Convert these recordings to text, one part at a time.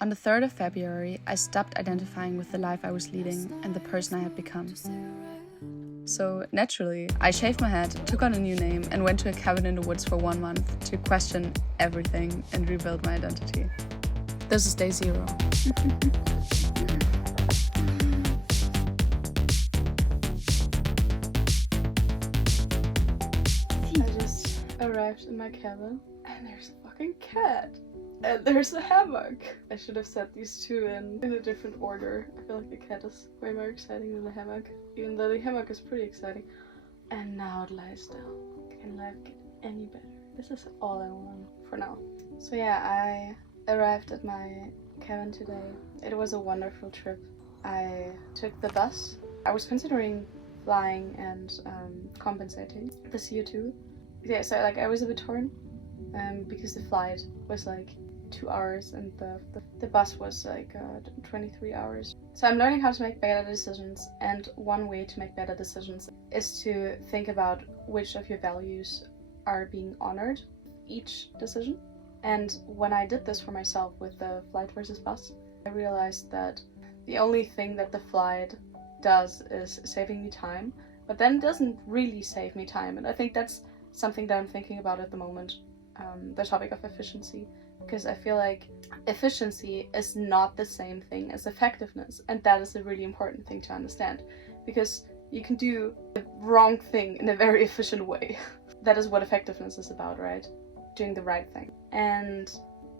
On the 3rd of February, I stopped identifying with the life I was leading and the person I had become. So naturally, I shaved my head, took on a new name, and went to a cabin in the woods for 1 month to question everything and rebuild my identity. This is day 0. I just arrived in my cabin and there's a fucking cat. And there's a hammock. I should have set these two in a different order. I feel like the cat is way more exciting than the hammock, even though the hammock is pretty exciting. And now it lies down. Can life get any better? This is all I want for now. So yeah, I arrived at my cabin today. It was a wonderful trip. I took the bus. I was considering flying and compensating the CO2. Yeah, so like I was a bit torn because the flight was like 2 hours and the bus was like 23 hours. So I'm learning how to make better decisions, and one way to make better decisions is to think about which of your values are being honored each decision. And when I did this for myself with the flight versus bus, I realized that the only thing that the flight does is saving me time, but then it doesn't really save me time. And I think that's something that I'm thinking about at the moment, the topic of efficiency, because I feel like efficiency is not the same thing as effectiveness, and that is a really important thing to understand, because you can do the wrong thing in a very efficient way. That is what effectiveness is about, right? Doing the right thing. And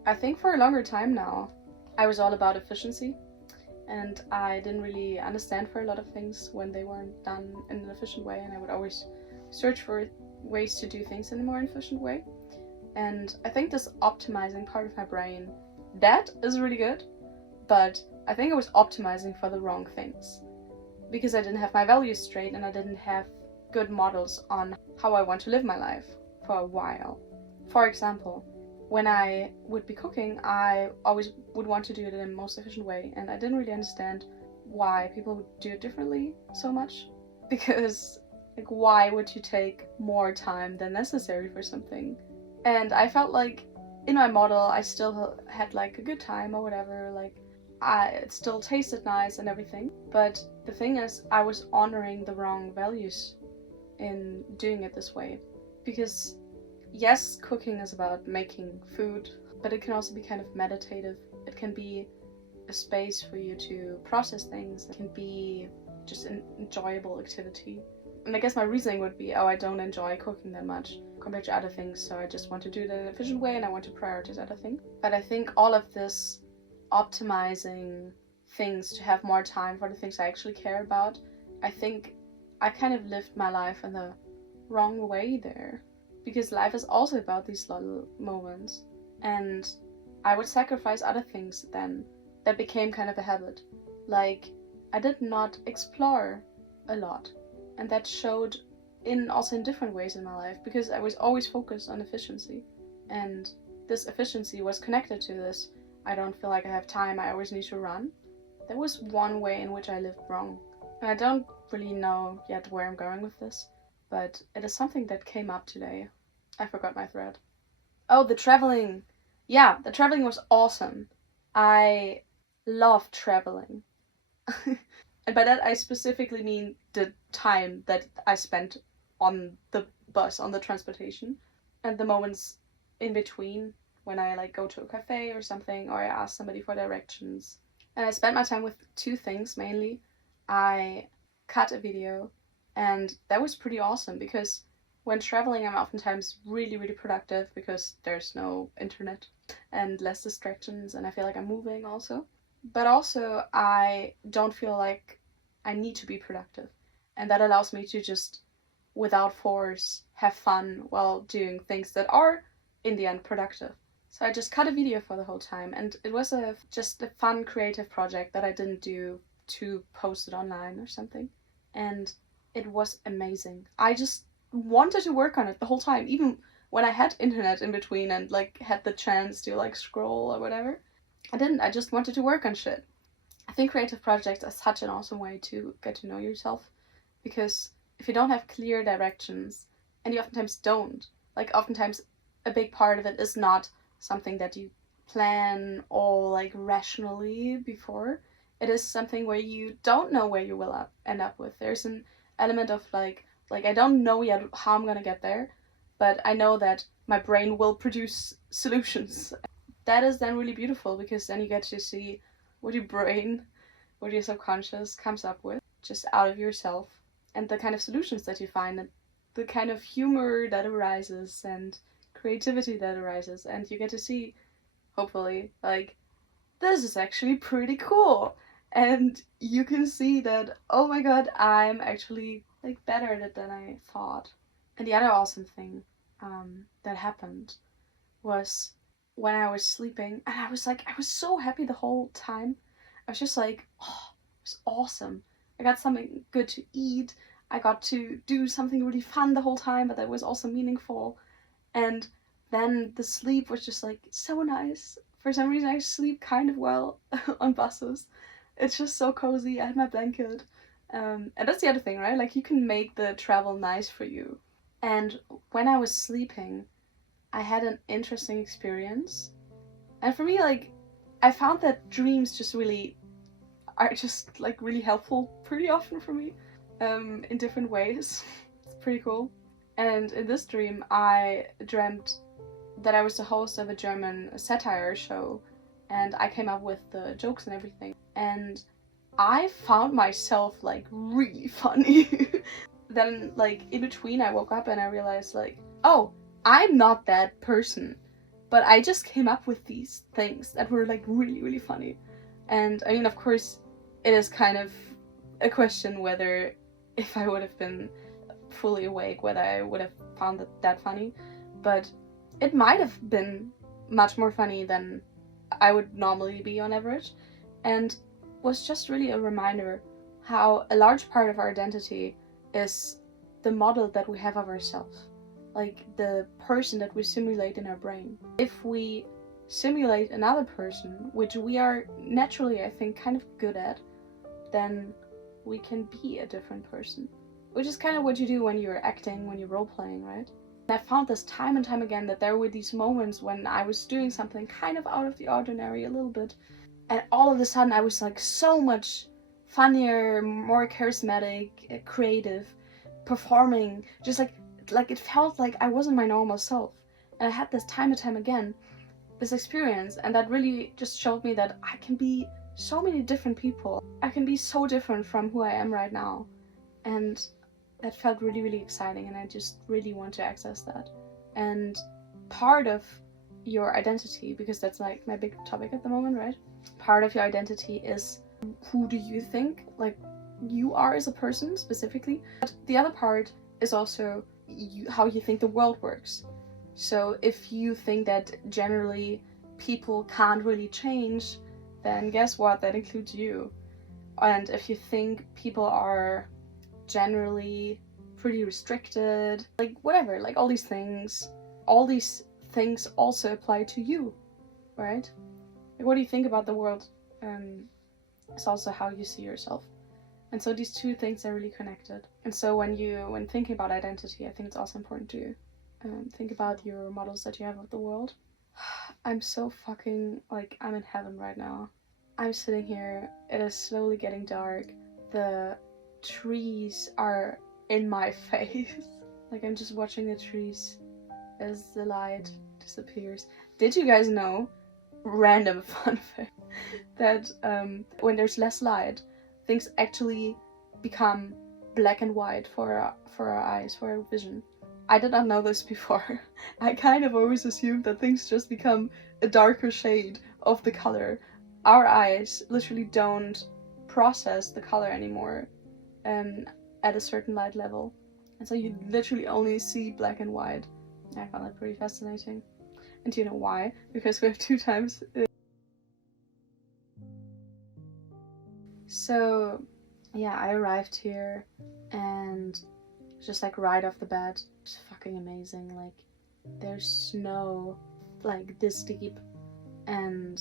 I think for a longer time now, I was all about efficiency, and I didn't really understand for a lot of things when they weren't done in an efficient way, and I would always search for ways to do things in a more efficient way. And I think this optimizing part of my brain, that is really good, but I think I was optimizing for the wrong things, because I didn't have my values straight and I didn't have good models on how I want to live my life for a while. For example, when I would be cooking, I always would want to do it in the most efficient way, and I didn't really understand why people would do it differently so much, because like, why would you take more time than necessary for something? And I felt like in my model I still had like a good time or whatever, like it still tasted nice and everything, but the thing is I was honoring the wrong values in doing it this way. Because yes, cooking is about making food, but it can also be kind of meditative. It can be a space for you to process things. It can be just an enjoyable activity. And I guess my reasoning would be, oh, I don't enjoy cooking that much compared to other things, so I just want to do it in an efficient way and I want to prioritize other things. But I think all of this optimizing things to have more time for the things I actually care about, I think I kind of lived my life in the wrong way there. Because life is also about these little moments, and I would sacrifice other things then. That became kind of a habit. Like, I did not explore a lot, and that showed also in different ways in my life, because I was always focused on efficiency, and this efficiency was connected to this, I don't feel like I have time, I always need to run. That was one way in which I lived wrong, and I don't really know yet where I'm going with this, but it is something that came up today. I forgot my thread. Oh, the traveling. Yeah, the traveling was awesome. I love traveling. And by that I specifically mean the time that I spent on the bus, on the transportation, and the moments in between when I like go to a cafe or something, or I ask somebody for directions. And I spent my time with two things mainly. I cut a video, and that was pretty awesome, because when traveling, I'm oftentimes really, really productive because there's no internet and less distractions, and I feel like I'm moving also. But also, I don't feel like I need to be productive, and that allows me to just, without force, have fun while doing things that are, in the end, productive. So I just cut a video for the whole time, and it was just a fun, creative project that I didn't do to post it online or something, and it was amazing. I just wanted to work on it the whole time, even when I had internet in between and like had the chance to like scroll or whatever. I didn't. I just wanted to work on shit. I think creative projects are such an awesome way to get to know yourself, because if you don't have clear directions, and you oftentimes don't, like oftentimes a big part of it is not something that you plan all like rationally before. It is something where you don't know where you will end up with. There's an element of like I don't know yet how I'm gonna get there, but I know that my brain will produce solutions. That is then really beautiful because then you get to see what your brain, what your subconscious comes up with just out of yourself, and the kind of solutions that you find, and the kind of humor that arises and creativity that arises, and you get to see, hopefully, like, this is actually pretty cool. And you can see that, oh my god, I'm actually like better at it than I thought. And the other awesome thing that happened was when I was sleeping, and I was so happy the whole time. I was just like, oh, it was awesome. I got something good to eat. I got to do something really fun the whole time, but that was also meaningful. And then the sleep was just like so nice. For some reason, I sleep kind of well on buses. It's just so cozy. I had my blanket. And that's the other thing, right? Like, you can make the travel nice for you. And when I was sleeping, I had an interesting experience. And for me, like, I found that dreams just really are just like really helpful pretty often for me, in different ways. It's pretty cool. And in this dream, I dreamt that I was the host of a German satire show, and I came up with the jokes and everything. And I found myself like really funny. Then, like, in between, I woke up and I realized, like, oh, I'm not that person, but I just came up with these things that were like really, really funny. And I mean, of course, it is kind of a question whether if I would have been fully awake, whether I would have found that funny, but it might have been much more funny than I would normally be on average, and was just really a reminder how a large part of our identity is the model that we have of ourselves, like the person that we simulate in our brain. If we simulate another person, which we are naturally, I think, kind of good at, then we can be a different person. Which is kind of what you do when you're acting, when you're role-playing, right? And I found this time and time again that there were these moments when I was doing something kind of out of the ordinary a little bit, and all of a sudden I was like so much funnier, more charismatic, creative, performing, just like it felt like I wasn't my normal self. And I had this time and time again, this experience, and that really just showed me that I can be so many different people. I can be so different from who I am right now. And that felt really, really exciting, and I just really want to access that. And part of your identity, because that's like my big topic at the moment, right? Part of your identity is who do you think like you are as a person specifically. But the other part is also how you think the world works. So if you think that generally people can't really change, then guess what? That includes you. And if you think people are generally pretty restricted, like whatever, like all these things also apply to you, right? Like, what do you think about the world? It's also how you see yourself. And so these two things are really connected. And so when thinking about identity, I think it's also important to think about your models that you have of the world. I'm so fucking, like, I'm in heaven right now. I'm sitting here, it is slowly getting dark. The trees are in my face. Like, I'm just watching the trees as the light disappears. Did you guys know, random fun fact, that when there's less light, things actually become black and white for our eyes, for our vision? I did not know this before. I kind of always assumed that things just become a darker shade of the color. Our eyes literally don't process the color anymore at a certain light level. And so you literally only see black and white. I found that pretty fascinating. And do you know why? Because we have two times. So, yeah, I arrived here and just like right off the bat, it's fucking amazing. Like, there's snow like this deep, and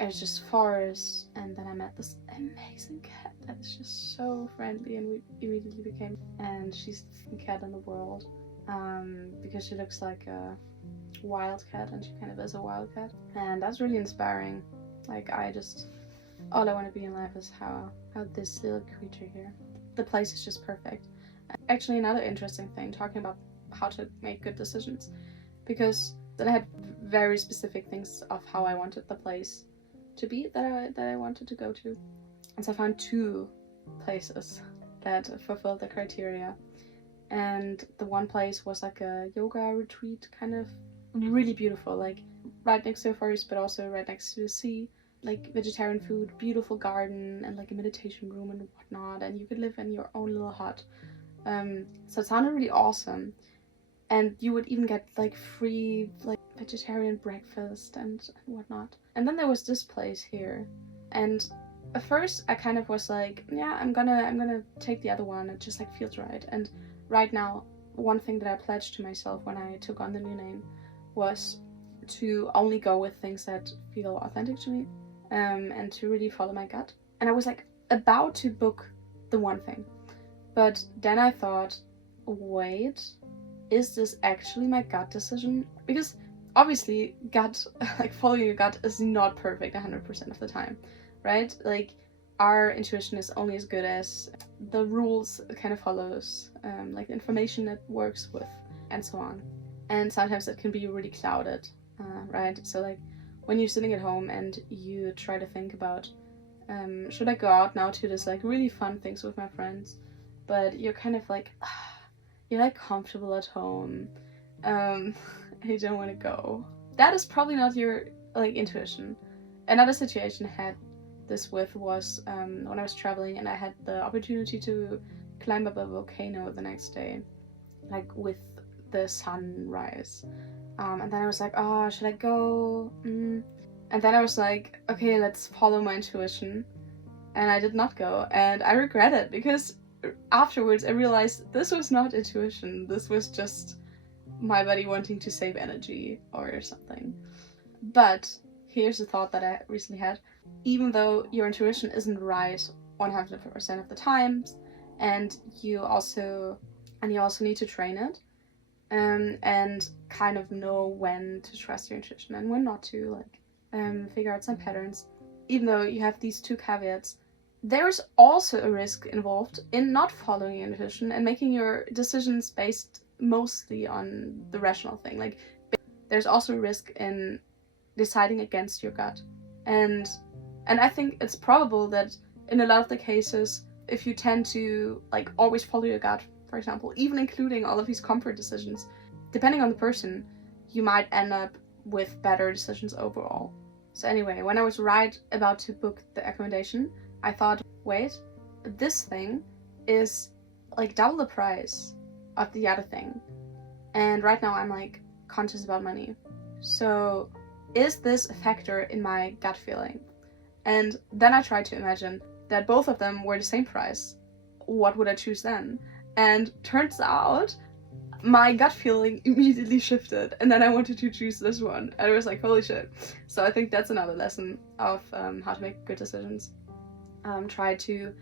it's just forest, and then I met this amazing cat that is just so friendly, and we immediately became, and she's the cat in the world, because she looks like a wildcat, and she kind of is a wildcat. And that's really inspiring. Like, all I want to be in life is how this little creature here. The place is just perfect. Actually, another interesting thing, talking about how to make good decisions, because then I had very specific things of how I wanted the place to be that I wanted to go to. And so I found 2 places that fulfilled the criteria. And the one place was like a yoga retreat, kind of really beautiful, like right next to a forest, but also right next to the sea. Like vegetarian food, beautiful garden, and like a meditation room and whatnot. And you could live in your own little hut. So it sounded really awesome. And you would even get like free like vegetarian breakfast and whatnot. And then there was this place here. And at first I kind of was like, yeah, I'm gonna take the other one. It just like feels right. And right now, one thing that I pledged to myself when I took on the new name was to only go with things that feel authentic to me, and to really follow my gut. And I was like about to book the one thing, but then I thought, wait, is this actually my gut decision? Because obviously gut, like following your gut is not perfect 100% of the time, right? Like our intuition is only as good as the rules it kind of follows, like the information it works with, and so on. And sometimes it can be really clouded, right? So like when you're sitting at home and you try to think about, should I go out now to this like really fun things with my friends, but you're kind of like, you're like comfortable at home, and you don't want to go. That is probably not your like intuition. Another situation I had this with was when I was traveling and I had the opportunity to climb up a volcano the next day, like with the sunrise. And then I was like, oh, should I go? And then I was like, okay, let's follow my intuition. And I did not go. And I regret it because afterwards I realized this was not intuition. This was just my body wanting to save energy or something. But here's the thought that I recently had. Even though your intuition isn't right 100% of the time, and you also need to train it, and kind of know when to trust your intuition and when not to, like figure out some patterns. Even though you have these 2 caveats, there's also a risk involved in not following your intuition and making your decisions based mostly on the rational thing. Like, there's also risk in deciding against your gut. And I think it's probable that in a lot of the cases, if you tend to like always follow your gut, for example, even including all of these comfort decisions, depending on the person, you might end up with better decisions overall. So anyway, when I was right about to book the accommodation, I thought, wait, this thing is like double the price of the other thing. And right now I'm like conscious about money. So is this a factor in my gut feeling? And then I tried to imagine that both of them were the same price. What would I choose then? And turns out my gut feeling immediately shifted, and then I wanted to choose this one. And I was like, holy shit. So I think that's another lesson of how to make good decisions. Try to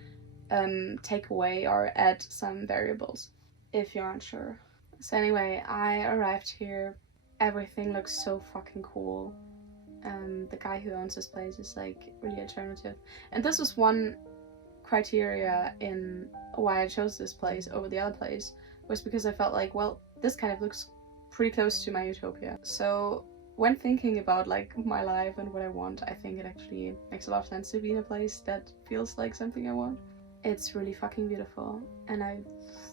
take away or add some variables if you're unsure. So anyway, I arrived here. Everything looks so fucking cool. The guy who owns this place is like really alternative. And this was one criteria in why I chose this place over the other place, was because I felt like, well, this kind of looks pretty close to my utopia. So when thinking about like my life and what I want, I think it actually makes a lot of sense to be in a place that feels like something I want. It's really fucking beautiful, and I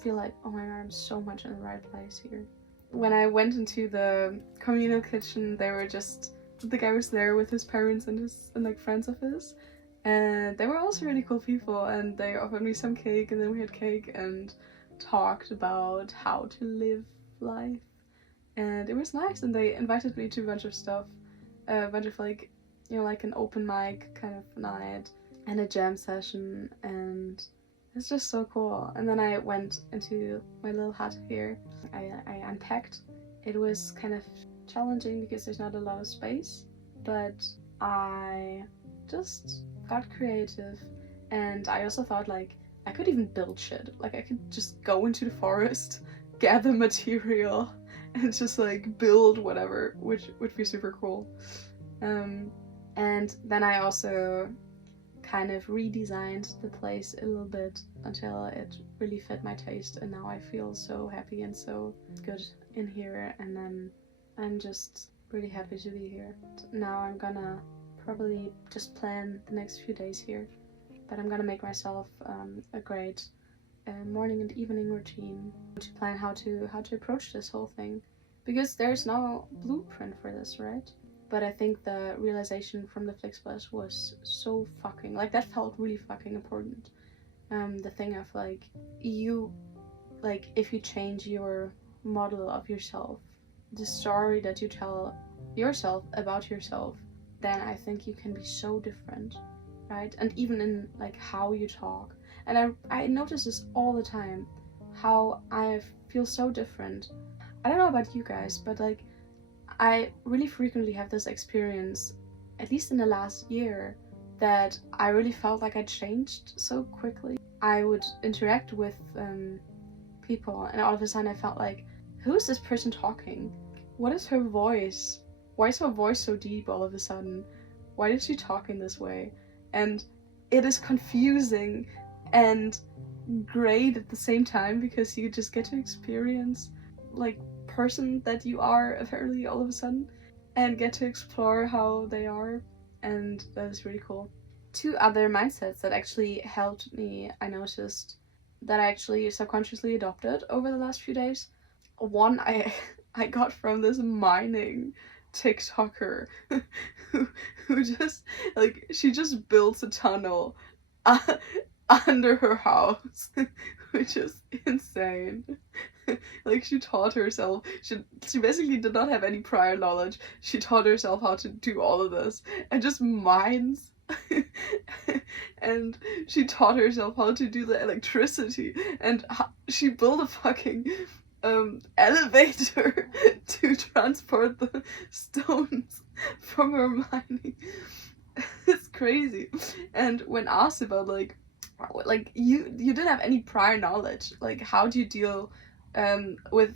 feel like, oh my god, I'm so much in the right place here. When I went into the communal kitchen, the guy was there with his parents and like friends of his, and they were also really cool people, and they offered me some cake, and then we had cake and talked about how to live life, and it was nice. And they invited me to a bunch of stuff, a bunch of like, you know, like an open mic kind of night and a jam session, and it's just so cool. And then I went into my little hut here. I unpacked. It was kind of challenging because there's not a lot of space, but I just got creative. And I also thought, like, I could even build shit. Like, I could just go into the forest, gather material, and just like build whatever, which would be super cool. And then I also kind of redesigned the place a little bit until it really fit my taste, and now I feel so happy and so good in here, and I'm just really happy to be here. Now I'm gonna probably just plan the next few days here, but I'm gonna make myself a great morning and evening routine to plan how to approach this whole thing, because there's no blueprint for this, right? But I think the realization from the FlixBus was so fucking, like, that felt really fucking important. The thing of, like, you, like, if you change your model of yourself, the story that you tell yourself about yourself, then I think you can be so different, right? And even in, like, how you talk. And I notice this all the time, how I feel so different. I don't know about you guys, but, like, I really frequently have this experience, at least in the last year, that I really felt like I changed so quickly. I would interact with people, and all of a sudden I felt like, who is this person talking? What is her voice? Why is her voice so deep all of a sudden? Why is she talking this way? And it is confusing and great at the same time, because you just get to experience, like, person that you are apparently all of a sudden, and get to explore how they are, and that is really cool. Two other mindsets that actually helped me, I noticed, that I actually subconsciously adopted over the last few days. One I got from this mining TikToker who just, like, she just built a tunnel under her house, which is insane. Like, she taught herself, she basically did not have any prior knowledge. She taught herself how to do all of this, and just mines. And she taught herself how to do the electricity, and she built a fucking elevator to transport the stones from her mining. It's crazy. And when asked about, like you didn't have any prior knowledge, like, how do you deal with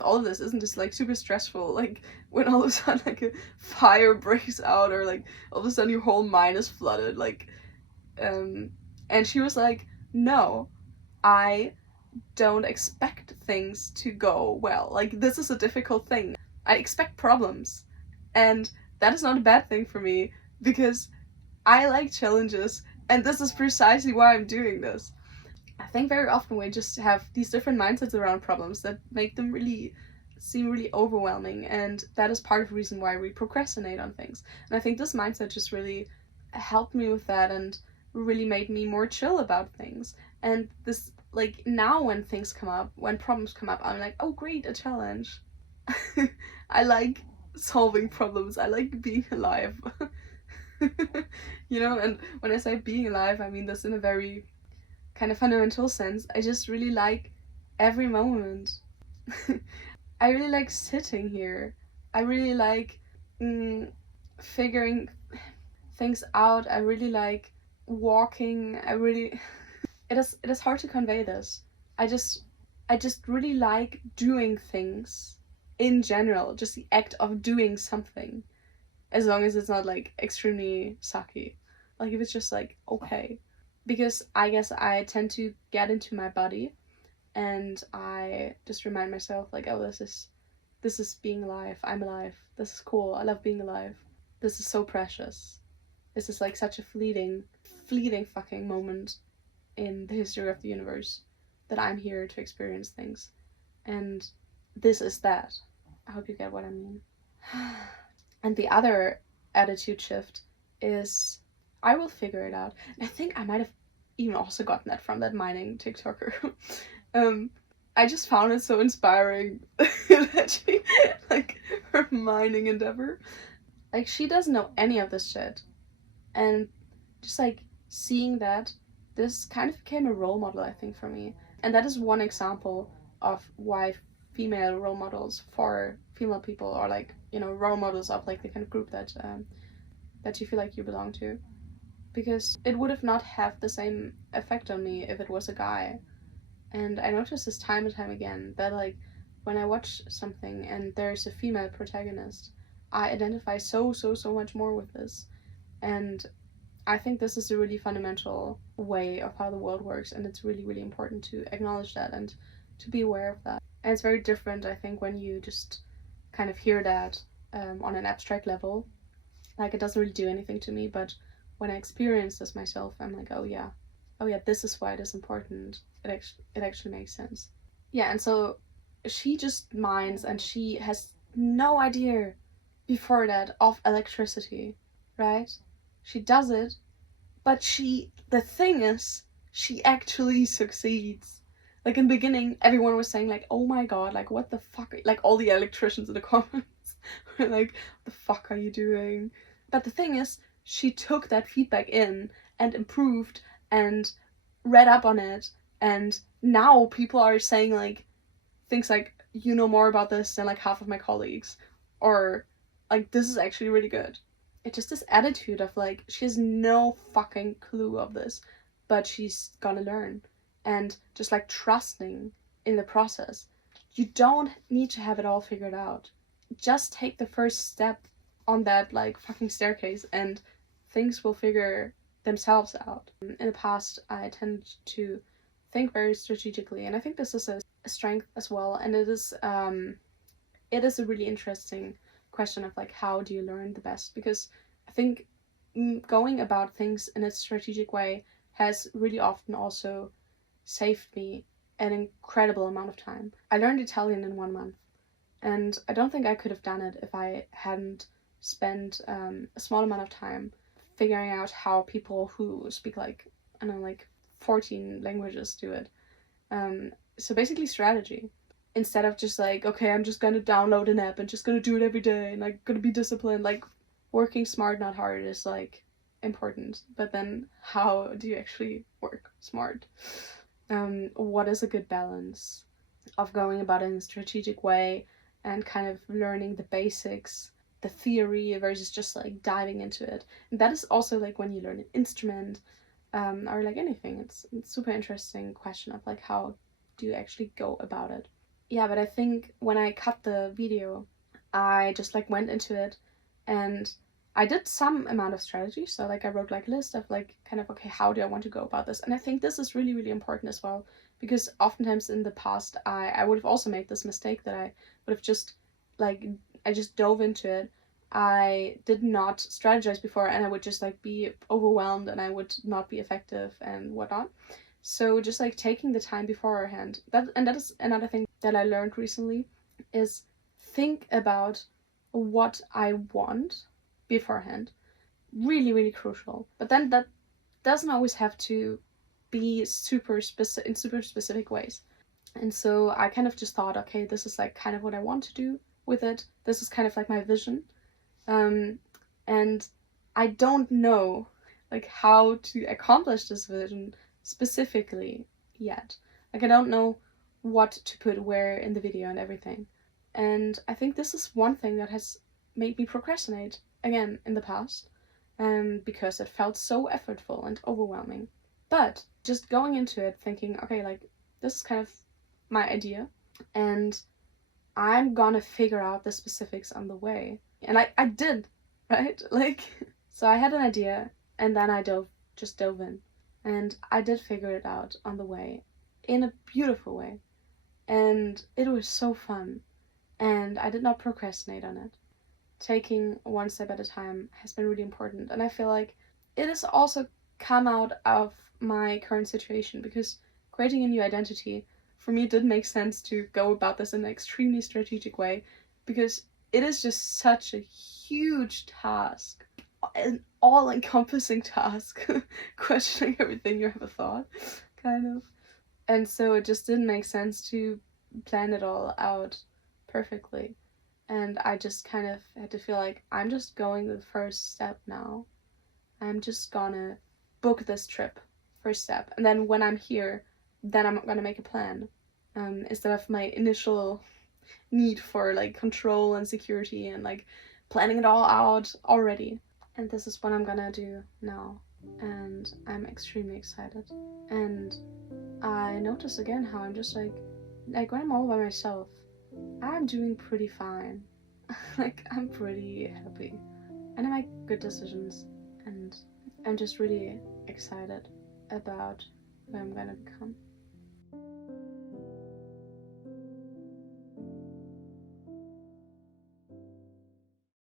all of this? Isn't this, like, super stressful, like, when all of a sudden, like, a fire breaks out, or, like, all of a sudden your whole mine is flooded, like, and she was like, no, I don't expect things to go well. Like, this is a difficult thing. I expect problems, and that is not a bad thing for me, because I like challenges, and this is precisely why I'm doing this. I think very often we just have these different mindsets around problems that make them seem really overwhelming, and that is part of the reason why we procrastinate on things. And I think this mindset just really helped me with that, and really made me more chill about things. And this, like, now when problems come up, I'm like, oh great, a challenge. I like solving problems, I like being alive. You know, and when I say being alive, I mean this in a very kind of fundamental sense. I just really like every moment. I really like sitting here. I really like figuring things out. I really like walking. It is hard to convey this. I just really like doing things in general, just the act of doing something, as long as it's not, like, extremely sucky. Like, if it's just, like, okay. Because I guess I tend to get into my body, and I just remind myself, like, oh, this is being alive. I'm alive. This is cool. I love being alive. This is so precious. This is, like, such a fleeting fucking moment in the history of the universe, that I'm here to experience things. And this is that. I hope you get what I mean. And the other attitude shift is, I will figure it out. And I think I might have even also gotten that from that mining TikToker. I just found it so inspiring that she, like, her mining endeavor. Like, she doesn't know any of this shit. And just, like, seeing that, this kind of became a role model, I think, for me. And that is one example of why female role models for female people are, like, you know, role models of, like, the kind of group that you feel like you belong to. Because it would have not had the same effect on me if it was a guy. And I noticed this time and time again, that, like, when I watch something and there's a female protagonist, I identify so much more with this. And I think this is a really fundamental way of how the world works, and it's really important to acknowledge that and to be aware of that. And it's very different, I think, when you just kind of hear that on an abstract level. Like, it doesn't really do anything to me, but when I experience this myself, I'm like, oh yeah, this is why it is important. It actually makes sense. Yeah, and so she just mines, and she has no idea before that of electricity, right? She does it, but the thing is, she actually succeeds. Like, in the beginning, everyone was saying, like, oh my god, like, what the fuck, like, all the electricians in the comments were like, what the fuck are you doing? But the thing is, she took that feedback in and improved and read up on it, and now people are saying, like, things like, you know more about this than, like, half of my colleagues, or, like, this is actually really good. It's just this attitude of, like, she has no fucking clue of this, but she's gonna learn, and just, like, trusting in the process. You don't need to have it all figured out. Just take the first step on that, like, fucking staircase, and things will figure themselves out. In the past, I tend to think very strategically, and I think this is a strength as well, and it is a really interesting question of, like, how do you learn the best, because I think going about things in a strategic way has really often also saved me an incredible amount of time. I learned Italian in 1 month, and I don't think I could have done it if I hadn't spent a small amount of time figuring out how people who speak, like, I don't know, like 14 languages do it. So basically strategy. Instead of just like, okay, I'm just gonna download an app and just gonna do it every day and, like, gonna be disciplined. Like, working smart, not hard is, like, important. But then how do you actually work smart? What is a good balance of going about it in a strategic way and kind of learning the basics, the theory, versus just, like, diving into it? And that is also, like, when you learn an instrument, or, like, anything. It's super interesting question of, like, how do you actually go about it? Yeah, but I think when I cut the video, I just, like, went into it, and I did some amount of strategy. So, like, I wrote, like, a list of, like, kind of, okay, how do I want to go about this? And I think this is really important as well, because oftentimes in the past I would have also made this mistake that I would have just, like, I just dove into it. I did not strategize before, and I would just, like, be overwhelmed, and I would not be effective and whatnot. So just, like, taking the time beforehand, that is another thing that I learned recently, is think about what I want beforehand. Really crucial. But then that doesn't always have to be in super specific ways. And so I kind of just thought, okay, this is, like, kind of what I want to do with it. This is kind of like my vision. And I don't know, like, how to accomplish this vision specifically yet. Like, I don't know what to put where in the video and everything. And I think this is one thing that has made me procrastinate again in the past, because it felt so effortful and overwhelming. But just going into it thinking, okay, like, this is kind of my idea, and I'm gonna figure out the specifics on the way. And I did, right? Like, so I had an idea, and then I dove in. And I did figure it out on the way, in a beautiful way. And it was so fun. And I did not procrastinate on it. Taking one step at a time has been really important. And I feel like it has also come out of my current situation, because creating a new identity, for me, it did make sense to go about this in an extremely strategic way, because it is just such a huge task, an all-encompassing task, questioning everything you ever thought, kind of. And so it just didn't make sense to plan it all out perfectly. And I just kind of had to feel like, I'm just going the first step now. I'm just gonna book this trip, first step. And then when I'm here, then I'm gonna make a plan. Instead of my initial need for, like, control and security and, like, planning it all out already. And this is what I'm gonna do now. And I'm extremely excited. And I notice again how I'm just, like when I'm all by myself, I'm doing pretty fine. Like, I'm pretty happy. And I make good decisions. And I'm just really excited about who I'm gonna become.